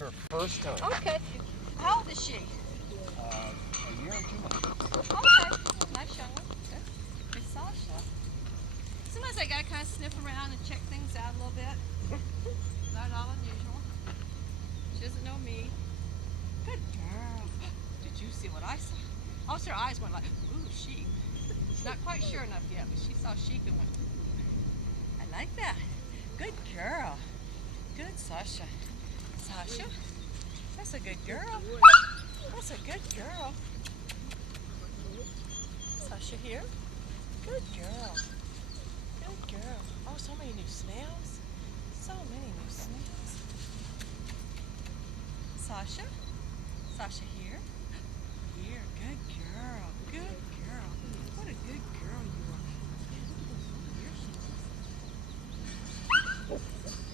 It's her first time. Okay. How old is she? A year and 2 months. Okay. Nice young one. Good. Hey, Sasha. Sometimes I gotta kind of sniff around and check things out a little bit. Not all unusual. She doesn't know me. Good girl. Did you see what I saw? Also, her eyes went like, ooh, sheep. She's not quite sure enough yet, but she saw sheep and went, ooh. I like that. Good girl. Good, Sasha. Sasha? That's a good girl. That's a good girl. Sasha here. Good girl. Good girl. Oh, so many new snails. So many new snails. Sasha? Sasha here. Here. Good girl. Good girl. What a good girl you are. Here she is.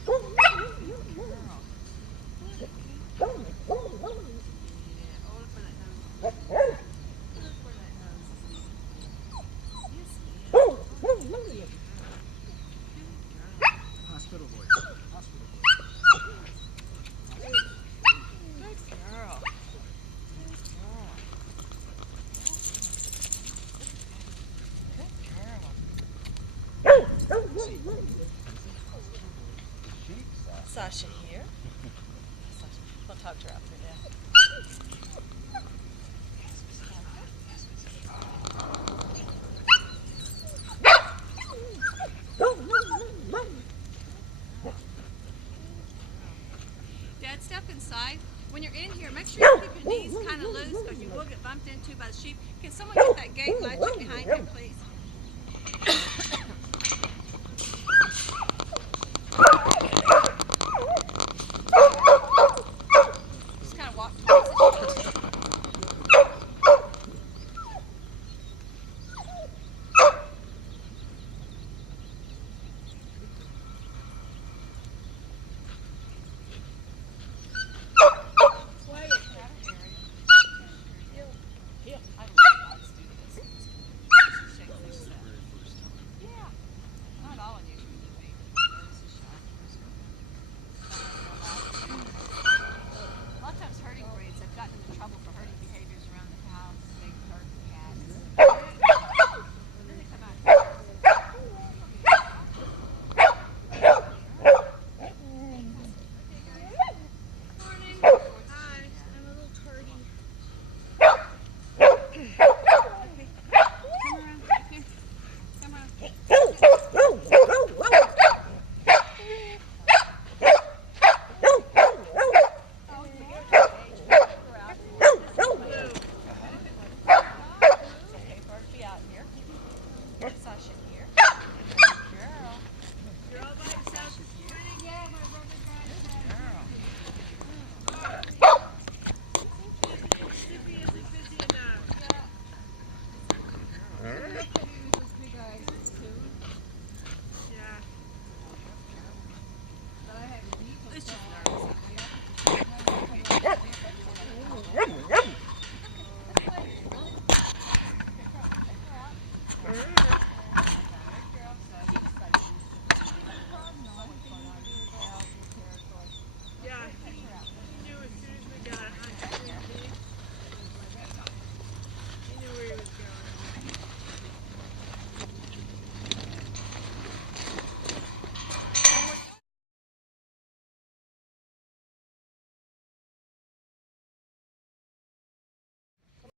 Good girl. What a good girl. Yeah. Oh, look where that nose is. Look where that nose is leading. Yes, ma'am. Oh, good girl. Hospital boy. Hospital boy. Good girl. Good girl. Good girl. Sheep, Sasha here. Sasha. We'll talk to her after that. Dad, step inside. When you're in here, make sure you keep your knees kind of loose because you will get bumped into by the sheep. Can someone get that gate latch up behind him, please? Just kind of walk towards the sheep.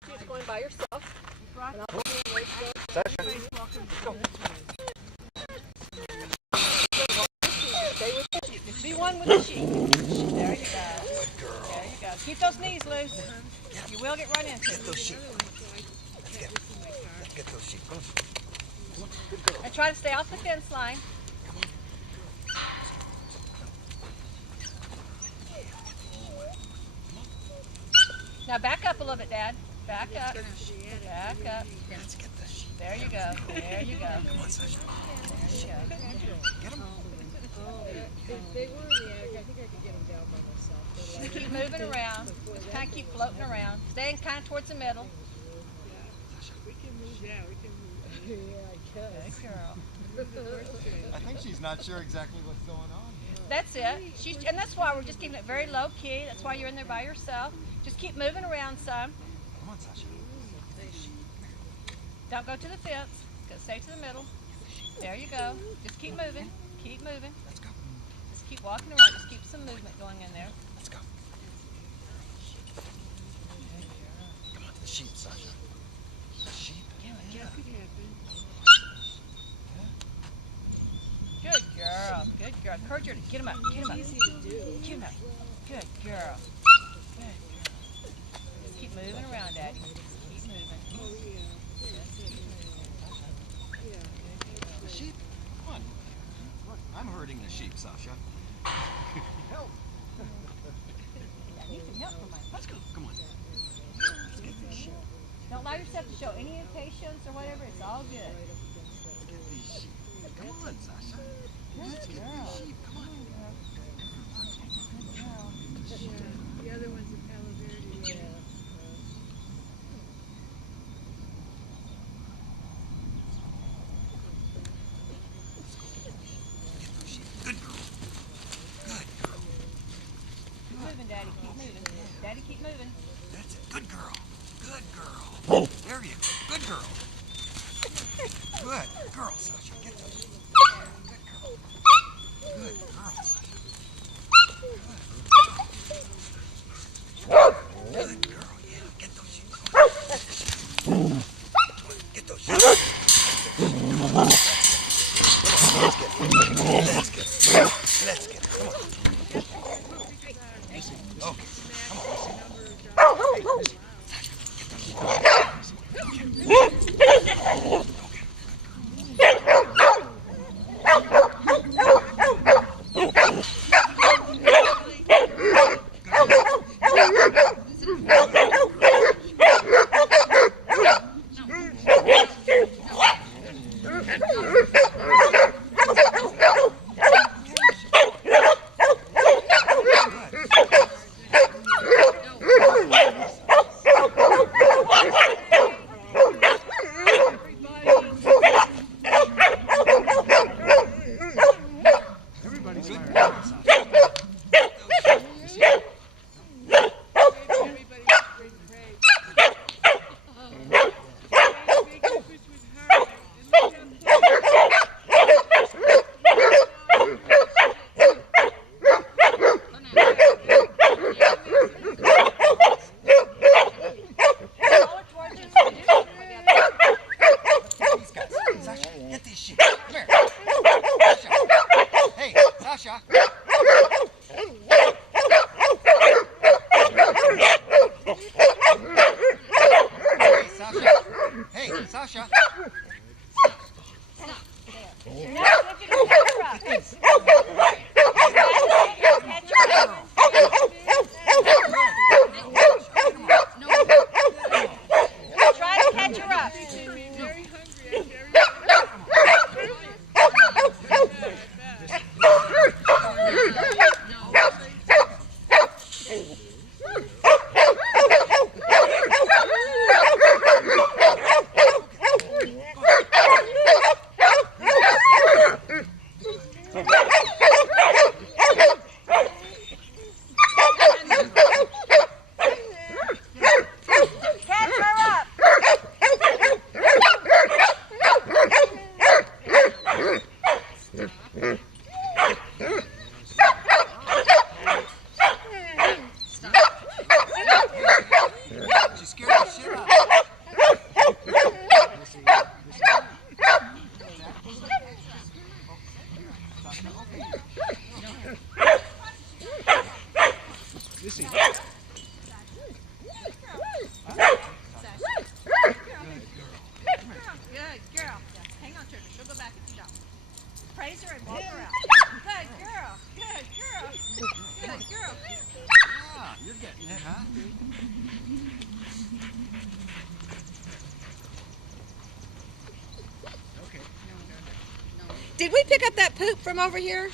She's going by herself. Sasha. Stay with the sheep. Be one with the sheep. There you go. There you go. Keep those knees loose. You will get run into. Get those sheep. Let's get those sheep. Come on. Good girl. And try to stay off the fence line. Now back up a little bit, Dad. Back up. Back up. Let's get the sheep. There you go. There you go. Come on, Sasha. There you go. Get them. If they were in the attic, I think I could get them down by myself. Just keep moving around. Just kind of keep floating around. Staying kind of towards the middle. We can move. Yeah, we can move. Yeah, I can. Good girl. I think she's not sure exactly what's going on. That's it. And that's why we're just keeping it very low key. That's why you're in there by yourself. Just keep moving around some. Come on, Sasha. Don't go to the fence. Go stay to the middle. There you go. Just keep moving. Keep moving. Let's go. Just keep walking around. Just keep some movement going in there. Let's go. Come on, the sheep, Sasha. The sheep. Yeah. Good girl. Good girl. Encourage her to get him up. Get him up. Easy to do. Get him up. Good girl. Good girl. Just keep moving around, Daddy. Just keep moving. Oh, yeah. Yeah. The sheep. Come on. Look, I'm herding the sheep, Sasha. Help. I need some help from my. Let's go. Come on. Let's get these sheep. Don't allow yourself to show any impatience or whatever. It's all good. Let's get these sheep. Come on, Sasha. Let's get girl. these sheep. Come on. Good girl. The other one's a Palo Verde. Yeah. Get those sheep. Good girl. Good girl. Keep moving, Daddy. Keep moving. Daddy, keep moving. That's it. Good girl. Good girl. There you go. Good girl. Good girl, Sasha. Get those. Good girl. Good girl, Sasha. Good girl. Yeah, get those sheep. Come on. Get those sheep. Come on. Let's get it. Let's get it. Come on. Okay. Come on. Sasha, get those sheep. Everybody's fired up, Sasha. These guys. Sasha, get these sheep. Come here. Sasha. Hey, Sasha. Hey, Sasha. Hey, Sasha. Try to catch her up. Very hungry. Catch her up. She scared the shit out of me. Missy. Good girl. Hang on to her. She'll go back if you don't. Praise her and walk her out. Good girl. Good girl. Good girl. Yeah, you're getting it, huh? Okay. Did we pick up that poop from over here?